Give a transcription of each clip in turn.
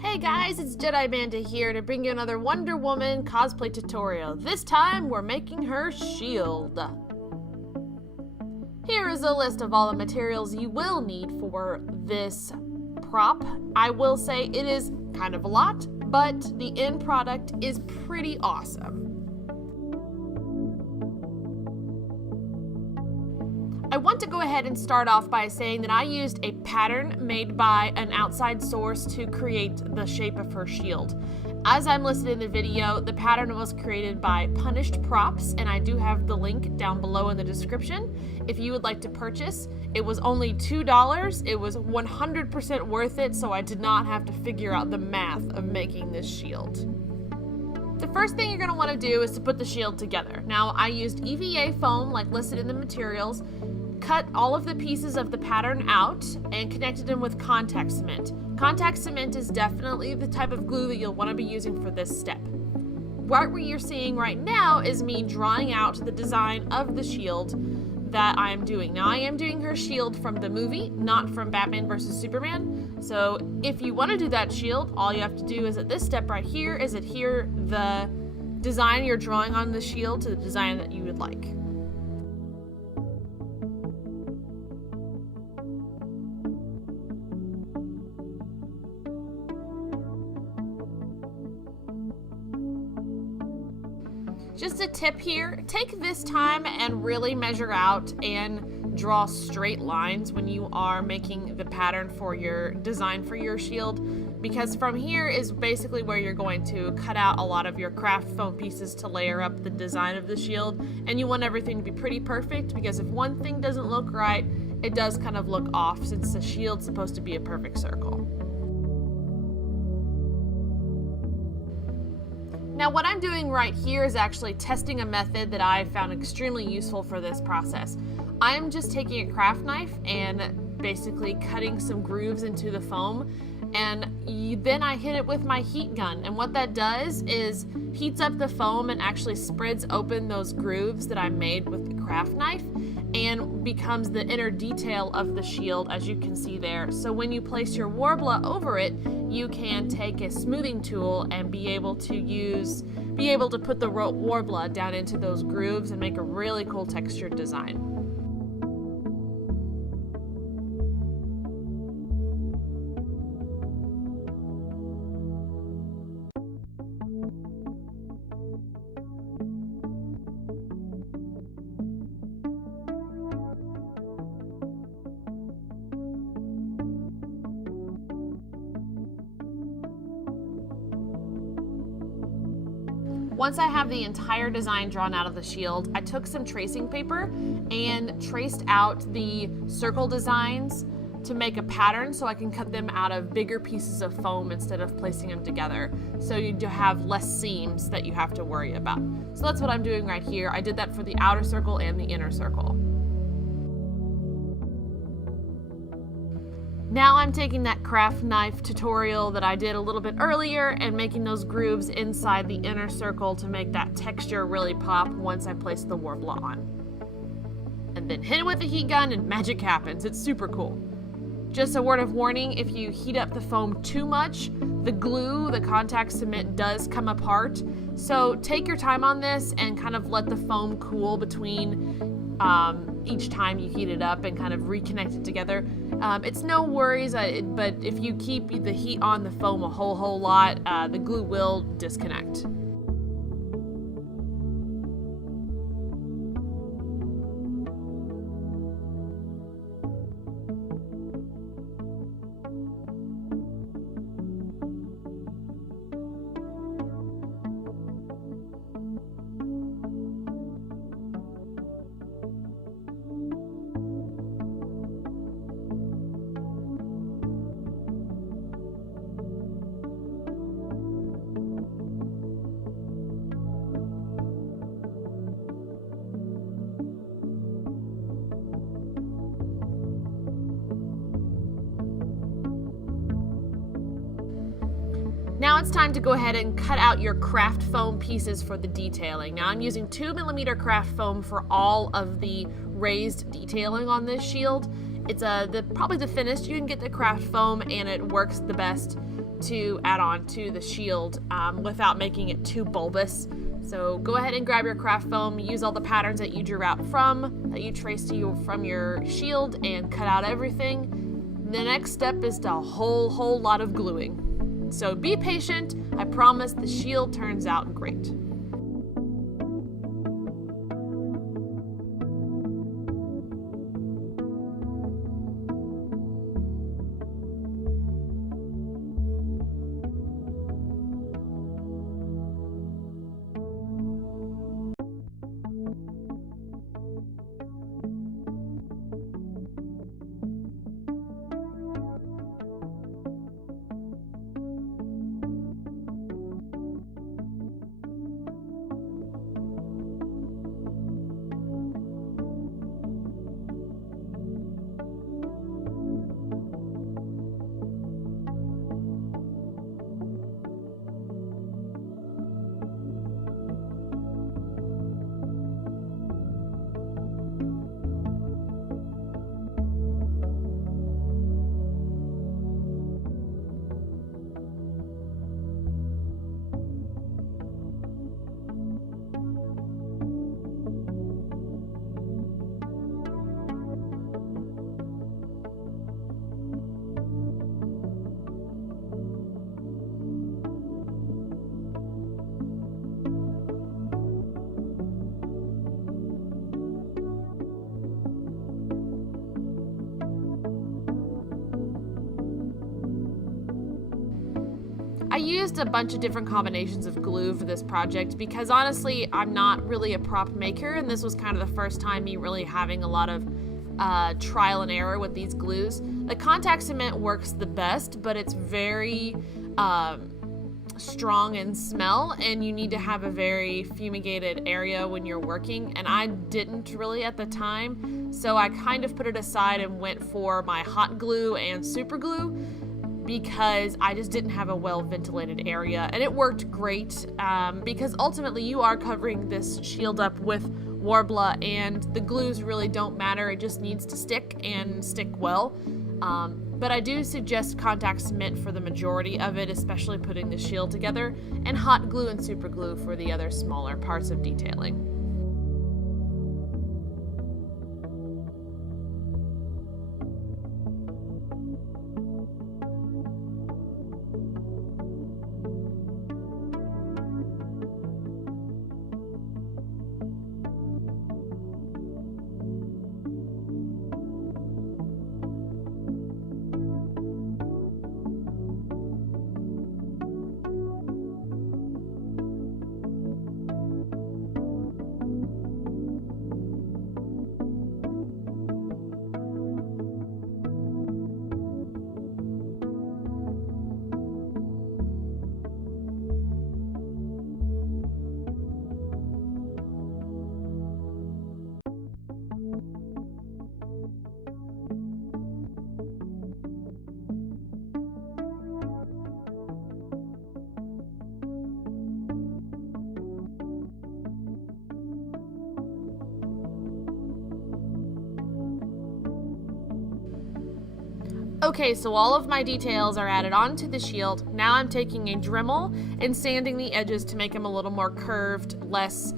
Hey guys, it's Jedimanda here to bring you another Wonder Woman cosplay tutorial. This time we're making her shield. Here is a list of all the materials you will need for this prop. I will say it is kind of a lot, but the end product is pretty awesome. I want to go ahead and start off by saying that I used a pattern made by an outside source to create the shape of her shield. As I'm listed in the video, the pattern was created by Punished Props, and I do have the link down below in the description if you would like to purchase. It was only $2. It was 100% worth it, so I did not have to figure out the math of making this shield. The first thing you're going to want to do is to put the shield together. Now, I used EVA foam like listed in the materials, cut all of the pieces of the pattern out, and connected them with contact cement. Contact cement is definitely the type of glue that you'll want to be using for this step. What you're seeing right now is me drawing out the design of the shield that I am doing. Now, I am doing her shield from the movie, not from Batman vs. Superman. So if you want to do that shield, all you have to do is at this step right here is adhere the design you're drawing on the shield to the design that you would like. Just a tip here, take this time and really measure out and draw straight lines when you are making the pattern for your design for your shield, because from here is basically where you're going to cut out a lot of your craft foam pieces to layer up the design of the shield, and you want everything to be pretty perfect, because if one thing doesn't look right, it does kind of look off since the shield's supposed to be a perfect circle. Now, what I'm doing right here is actually testing a method that I found extremely useful for this process. I'm just taking a craft knife and basically cutting some grooves into the foam, and then I hit it with my heat gun, and what that does is heats up the foam and actually spreads open those grooves that I made with the craft knife and becomes the inner detail of the shield, as you can see there. So when you place your Warbler over it, you can take a smoothing tool and be able to put the Warbler down into those grooves and make a really cool textured design. Once I have the entire design drawn out of the shield, I took some tracing paper and traced out the circle designs to make a pattern so I can cut them out of bigger pieces of foam instead of placing them together, so you have less seams that you have to worry about. So that's what I'm doing right here. I did that for the outer circle and the inner circle. Now I'm taking that craft knife tutorial that I did a little bit earlier and making those grooves inside the inner circle to make that texture really pop once I place the Warbler on. And then hit it with the heat gun and magic happens. It's super cool. Just a word of warning, if you heat up the foam too much, the glue, the contact cement does come apart. So take your time on this and kind of let the foam cool between each time you heat it up and kind of reconnect it together. It's no worries, but if you keep the heat on the foam a whole lot, the glue will disconnect. Now it's time to go ahead and cut out your craft foam pieces for the detailing. Now I'm using 2mm craft foam for all of the raised detailing on this shield. It's probably the thinnest you can get the craft foam, and it works the best to add on to the shield without making it too bulbous. So go ahead and grab your craft foam, use all the patterns that you drew out that you traced from your shield, and cut out everything. The next step is a whole lot of gluing. So be patient, I promise the shield turns out great. I used a bunch of different combinations of glue for this project because honestly, I'm not really a prop maker, and this was kind of the first time me really having a lot of trial and error with these glues. The contact cement works the best, but it's very strong in smell, and you need to have a very fumigated area when you're working, and I didn't really at the time, so I kind of put it aside and went for my hot glue and super glue because I just didn't have a well ventilated area, and it worked great because ultimately you are covering this shield up with Worbla, and the glues really don't matter, it just needs to stick and stick well. But I do suggest contact cement for the majority of it, especially putting the shield together, and hot glue and super glue for the other smaller parts of detailing. Okay, so all of my details are added onto the shield. Now I'm taking a Dremel and sanding the edges to make them a little more curved, less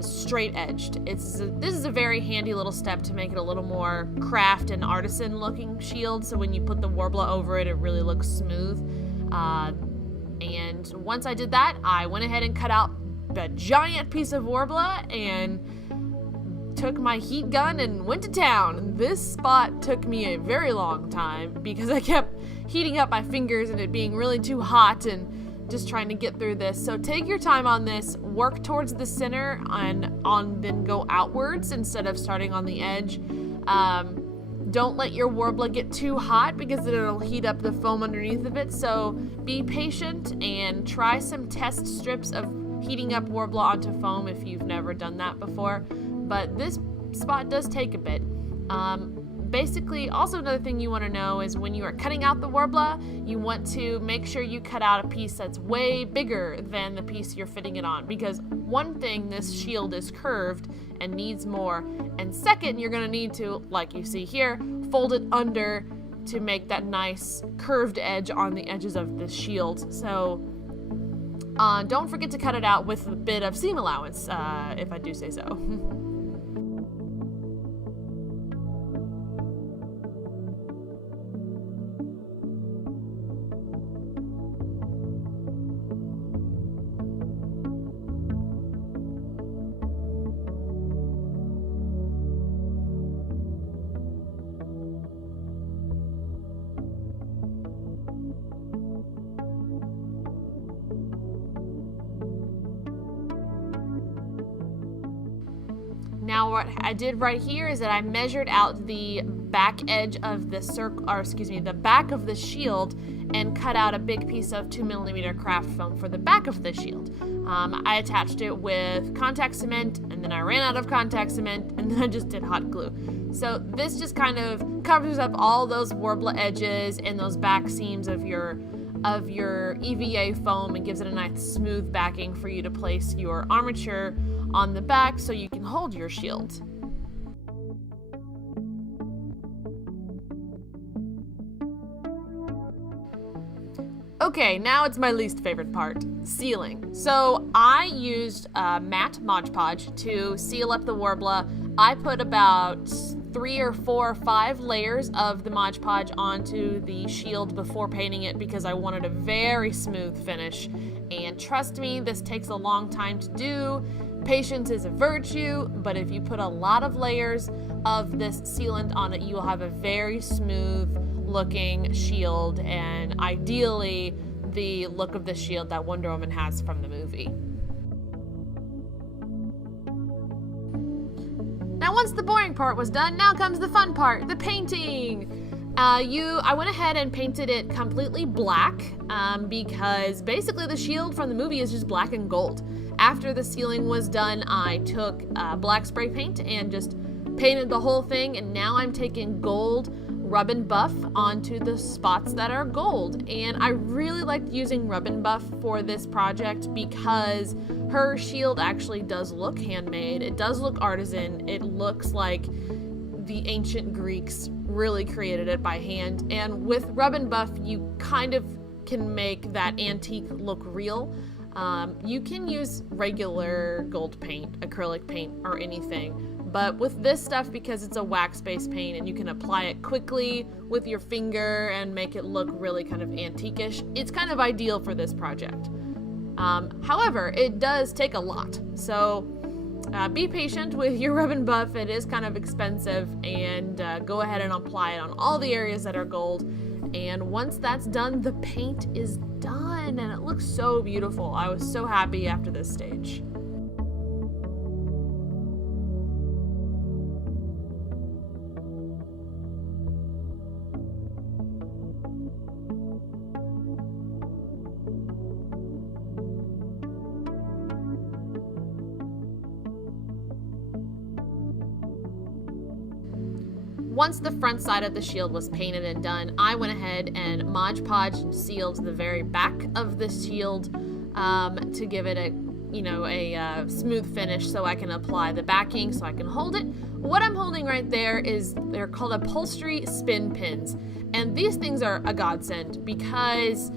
straight edged. This is a very handy little step to make it a little more craft and artisan looking shield, so when you put the Worbla over it, it really looks smooth. And once I did that, I went ahead and cut out a giant piece of Worbla and took my heat gun and went to town. This spot took me a very long time because I kept heating up my fingers and it being really too hot and just trying to get through this. So take your time on this, work towards the center and then go outwards instead of starting on the edge. Don't let your Worbla get too hot because it'll heat up the foam underneath of it. So be patient and try some test strips of heating up Worbla onto foam if you've never done that before. But this spot does take a bit. Basically, also another thing you want to know is when you are cutting out the Worbla, you want to make sure you cut out a piece that's way bigger than the piece you're fitting it on, because one thing, this shield is curved and needs more, and second, you're going to need to, like you see here, fold it under to make that nice curved edge on the edges of the shield. So don't forget to cut it out with a bit of seam allowance, if I do say so. Now what I did right here is that I measured out the back edge of the the back of the shield and cut out a big piece of 2mm craft foam for the back of the shield. I attached it with contact cement, and then I ran out of contact cement, and then I just did hot glue. So this just kind of covers up all those Worbla edges and those back seams of your EVA foam and gives it a nice smooth backing for you to place your armature on the back so you can hold your shield. Okay, now it's my least favorite part, sealing. So I used matte Mod Podge to seal up the Worbla. I put about 3 or 4 or 5 layers of the Mod Podge onto the shield before painting it because I wanted a very smooth finish. And trust me, this takes a long time to do. Patience is a virtue, but if you put a lot of layers of this sealant on it, you will have a very smooth looking shield, and ideally the look of the shield that Wonder Woman has from the movie. Now once the boring part was done, now comes the fun part, the painting. I went ahead and painted it completely black because basically the shield from the movie is just black and gold. After the sealing was done, I took black spray paint and just painted the whole thing, and now I'm taking gold Rub and Buff onto the spots that are gold. And I really liked using Rub and Buff for this project because her shield actually does look handmade. It does look artisan. It looks like the ancient Greeks really created it by hand. And with Rub and Buff, you kind of can make that antique look real. You can use regular gold paint, acrylic paint, or anything. But with this stuff, because it's a wax-based paint and you can apply it quickly with your finger and make it look really kind of antique-ish, it's kind of ideal for this project. However, it does take a lot. So be patient with your Rub and Buff. It is kind of expensive, and go ahead and apply it on all the areas that are gold. And once that's done, the paint is done and it looks so beautiful. I was so happy after this stage. Once the front side of the shield was painted and done, I went ahead and Mod Podge and sealed the very back of the shield to give it a smooth finish so I can apply the backing so I can hold it. What I'm holding right there is, they're called upholstery spin pins. And these things are a godsend because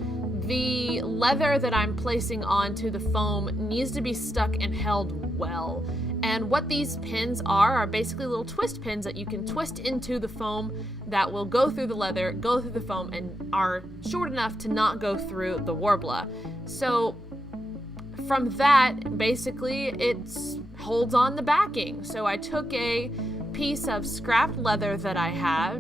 the leather that I'm placing onto the foam needs to be stuck and held well. And what these pins are basically little twist pins that you can twist into the foam that will go through the leather, go through the foam, and are short enough to not go through the Worbla. So from that, basically, it holds on the backing. So I took a piece of scrapped leather that I had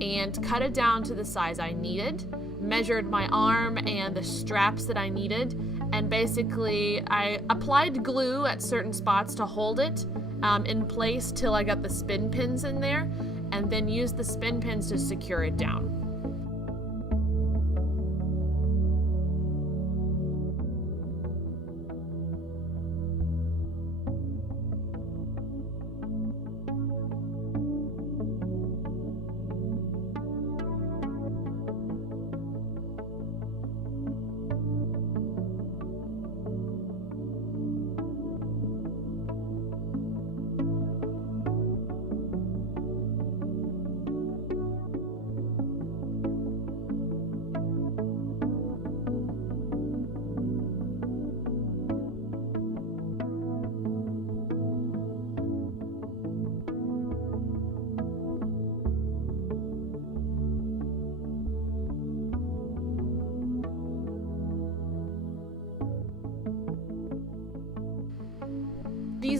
and cut it down to the size I needed, measured my arm and the straps that I needed, and basically I applied glue at certain spots to hold it in place till I got the spin pins in there, and then used the spin pins to secure it down.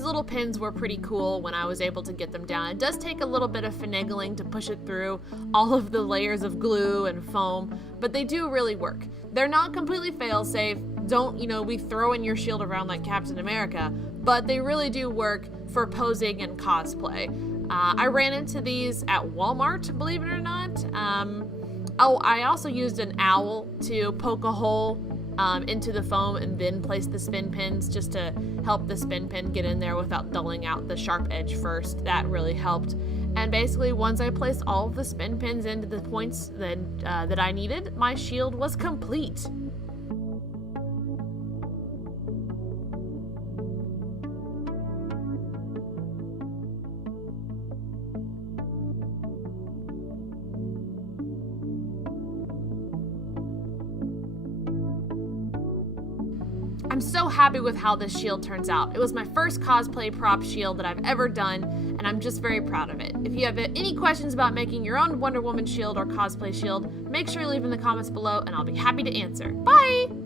these little pins were pretty cool when I was able to get them down. It does take a little bit of finagling to push it through all of the layers of glue and foam, but they do really work. They're not completely fail-safe. Don't, be throwing your shield around like Captain America, but they really do work for posing and cosplay. I ran into these at Walmart, believe it or not. I also used an owl to poke a hole into the foam and then place the spin pins just to help the spin pin get in there without dulling out the sharp edge first. That really helped. And basically, once I placed all of the spin pins into the points that I needed, my shield was complete. I'm so happy with how this shield turns out. It was my first cosplay prop shield that I've ever done, and I'm just very proud of it. If you have any questions about making your own Wonder Woman shield or cosplay shield, make sure you leave in the comments below, and I'll be happy to answer. Bye!